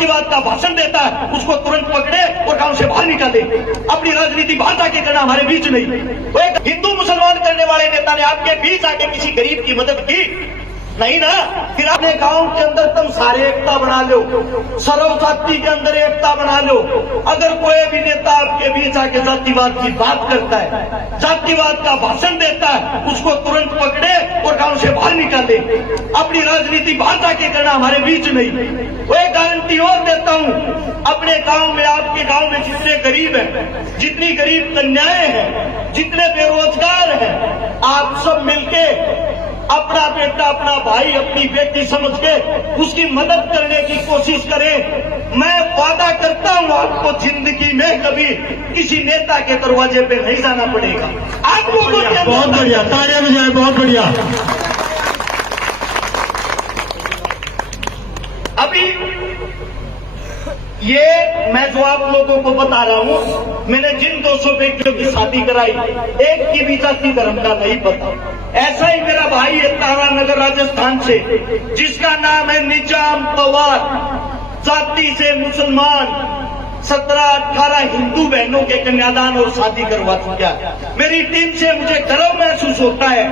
जातिवाद का भाषण देता है उसको तुरंत पकड़े और गांव से बाहर निकाले। अपनी राजनीति बाहर जाके करना, हमारे बीच नहीं। वो एक हिंदू मुसलमान करने वाले नेता ने आपके बीच आके किसी गरीब की मदद की नहीं ना। फिर अपने गांव के अंदर तुम सारे एकता बना लो, सर्व जाति के अंदर एकता बना लो। अगर कोई भी नेता आपके बीच आके जातिवाद की बात करता है, जातिवाद का भाषण देता है, उसको तुरंत पकड़े और गांव से बाहर निकाले। अपनी राजनीति बाहर जाके करना, हमारे बीच नहीं। वो एक गारंटी और देता हूं, अपने गांव में, आपके गांव में जितने गरीब हैं, जितनी गरीब कन्याएं हैं, जितने बेरोजगार हैं, आप सब मिलके अपना बेटा, अपना भाई, अपनी बेटी समझ के उसकी मदद करने की कोशिश करें। मैं वादा करता हूं आपको जिंदगी में कभी किसी नेता के दरवाजे पे नहीं जाना पड़ेगा। आप लोगों के बहुत बढ़िया, तालियां बजाएं, बहुत बढ़िया। अभी ये मैं जो आप लोगों को बता रहा हूं, मैंने जिन 200 बेटियों की शादी कराई, एक की भी जाति धर्म का नहीं पता। ऐसा ही मेरा भाई है तारानगर राजस्थान से, जिसका नाम है निजाम पवार, जाति से मुसलमान, 17-18 हिंदू बहनों के कन्यादान और शादी करवा चुका। मेरी टीम से मुझे गर्व महसूस होता है।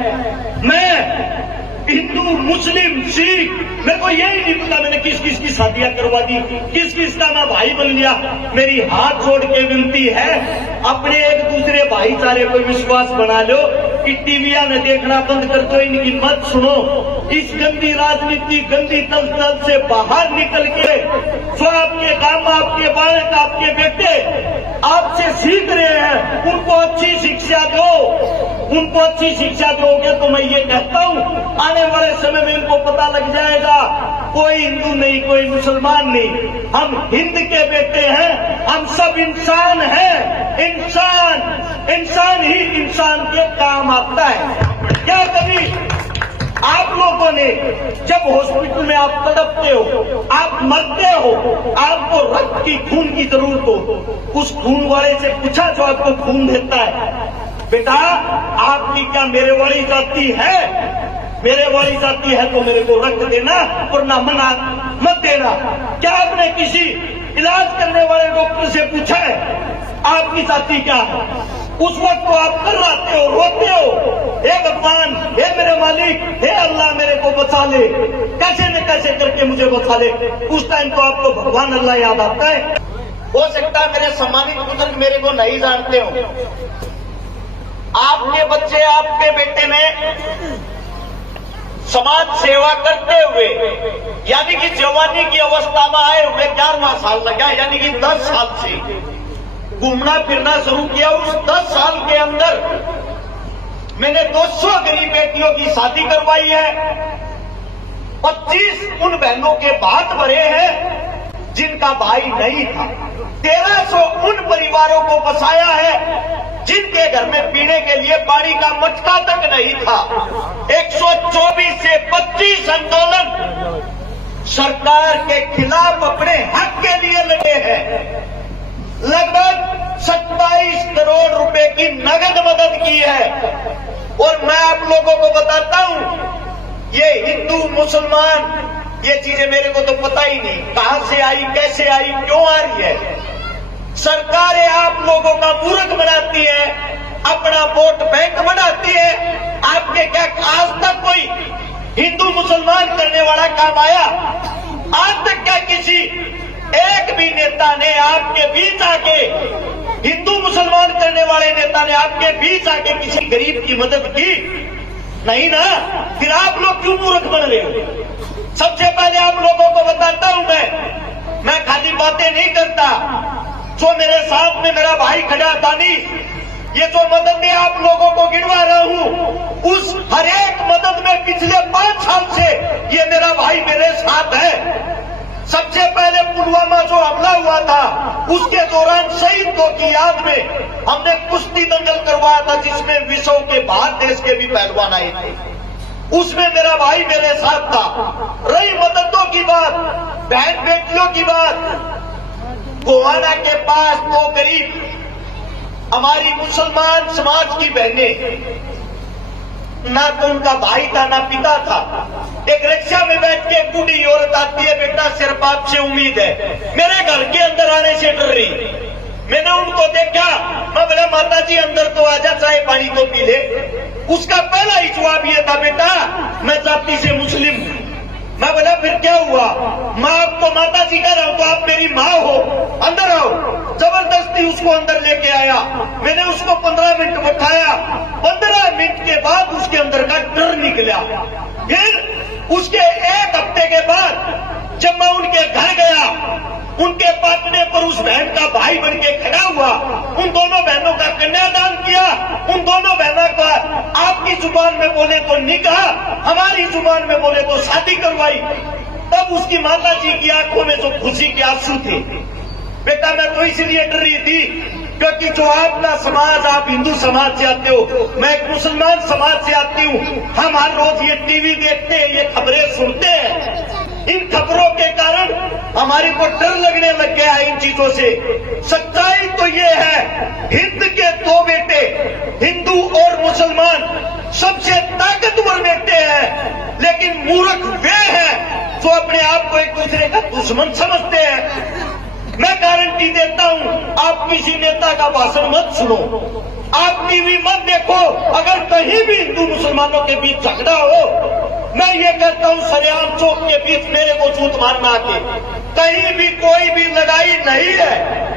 मैं हिंदू, मुस्लिम, सिख, मेरे को यही नहीं पता मैंने किस किस की शादियां करवा दी, किस किस का मैं भाई बन लिया। मेरी हाथ जोड़ के विनती है, अपने एक दूसरे भाईचारे पर विश्वास बना लो कि टीवियां न देखना बंद कर दो, इनकी मत सुनो। इस गंदी राजनीति, गंदी तंत्र से बाहर निकल के जो आपके काम, आपके बालक, आपके बेटे आपसे सीख रहे हैं, उनको अच्छी शिक्षा दो। उनको अच्छी शिक्षा दोगे तो मैं ये कहता हूं, आने वाले समय में इनको पता लग जाएगा कोई हिंदू नहीं, कोई मुसलमान नहीं, हम हिंद के बेटे हैं, हम सब इंसान हैं। इंसान ही इंसान के काम आता है। क्या कभी आप लोगों ने जब हॉस्पिटल में आप तड़पते हो, आप मरते हो, आपको रक्त की, खून की जरूरत हो, उस खून वाले से पूछा जो आपको खून देता है, बेटा आपकी क्या मेरे वाली जाति है? मेरे वाली जाति है तो मेरे को रक्त देना, वरना मना मत देना। क्या आपने किसी इलाज करने वाले डॉक्टर से पूछा है आपकी जाति क्या है? उस वक्त तो आप कर्राते हो, रोते हो, हे भगवान, हे मेरे मालिक, हे अल्लाह मेरे को बचा ले, कैसे न कैसे करके मुझे बचा ले। उस टाइम तो आपको भगवान अल्लाह याद आता है। हो सकता है मेरे सम्मानित बुजुर्ग मेरे को नहीं जानते हो, आपके बच्चे, आपके बेटे ने समाज सेवा करते हुए, यानी कि जवानी की अवस्था में आए हुए 11वां साल लगा, यानी कि 10 साल से घूमना फिरना शुरू किया। उस 10 साल के अंदर मैंने 200 गरीब बेटियों की शादी करवाई है। 25 उन बहनों के बात भरे हैं जिनका भाई नहीं था। 1300 उन परिवारों को बसाया है जिनके घर में पीने के लिए पानी का मटका तक नहीं था। 124 से 25 आंदोलन सरकार के खिलाफ अपने हक के लिए लगे हैं। लगभग 27 करोड़ रुपए की नगद मदद की है। और मैं आप लोगों को बताता हूं, ये हिंदू मुसलमान ये चीजें मेरे को तो पता ही नहीं कहां से आई, कैसे आई, क्यों आ रही है। सरकारें आप लोगों का मूर्ख बनाती है, अपना वोट बैंक बनाती है। आपके क्या आज तक कोई हिंदू मुसलमान करने वाला काम आया? आज तक क्या किसी एक भी नेता ने आपके बीच आके, हिंदू मुसलमान करने वाले नेता ने आपके बीच आके किसी गरीब की मदद की? नहीं ना। फिर आप लोग क्यों मूर्ख बन रहे हो? सबसे पहले आप लोगों को बताता हूं, मैं खाली बातें नहीं करता। जो मेरे साथ में मेरा भाई खड़ा दानी, ये जो मदद में आप लोगों को गिनवा रहा हूं, उस हर एक मदद में पिछले 5 साल से ये मेरा भाई मेरे साथ है। सबसे पहले पुलवामा जो हमला हुआ था, उसके दौरान शहीदों की याद में हमने कुश्ती दंगल करवाया था, जिसमें विश्व के बाहर देश के भी पहलवान आए थे। उसमें मेरा भाई मेरे साथ था। रही मददों की बात, बहन बेटियों की बात, गोवाना के पास 2 गरीब हमारी मुसलमान समाज की बहनें ना तो उनका भाई था ना पिता था। एक रिक्शा में बैठ के एक बूढ़ी औरत आती है, बेटा सिर्फ आपसे उम्मीद है, मेरे घर के अंदर आने से डर रही। मैंने उनको देखा, मैं बोला माता जी अंदर तो आजा, चाय पानी तो पी ले। उसका पहला ही जवाब ये था, बेटा मैं जाति से मुस्लिम हूं। मैं बोला फिर क्या हुआ? मैं आपको माता जी कह रहा हूं तो आप मेरी माँ हो, अंदर आओ। जबरदस्ती उसको अंदर लेके आया। मैंने उसको 15 मिनट बैठाया। 15 मिनट के बाद उसके अंदर का डर निकला। फिर उसके एक हफ्ते के बाद जब मैं उनके घर गया, उनके पाटने पर उस बहन का भाई बन के खड़ा हुआ, उन दोनों बहनों का कन्यादान किया, उन दोनों बहनों का आपकी जुबान में बोले तो निकाह, हमारी जुबान में बोले तो शादी करवाई। तब उसकी माता जी की आंखों में जो खुशी के आंसू थे। बेटा मैं तो इसलिए डर रही थी क्योंकि जो आपका समाज, आप हिंदू समाज से आते हो, मैं एक मुसलमान समाज से आती हूँ। हम हर रोज ये टीवी देखते हैं, ये खबरें सुनते हैं। इन खबरों के कारण हमारे को डर लगने लग गया है इन चीजों से। सच्चाई तो ये है, हिंद के दो बेटे, हिंदू और मुसलमान, सबसे ताकतवर बेटे हैं, लेकिन मूर्ख वे हैं जो अपने आप को एक दूसरे का दुश्मन समझते हैं। मैं गारंटी देता हूं, आप किसी नेता का भाषण मत सुनो, आप टीवी मत देखो। अगर कहीं भी हिंदू मुसलमानों के बीच झगड़ा हो, मैं ये कहता हूं सरेआम चौक के बीच मेरे को झूठ मारना आके, कहीं भी कोई भी लड़ाई नहीं है।